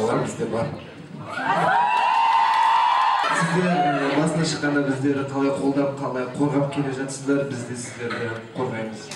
Олар бізде бар. Сіздер басына шыққанда біздерді қалай қолдап, қалай қорғап келе жатсыздар, біз де сіздерді қорғаймыз.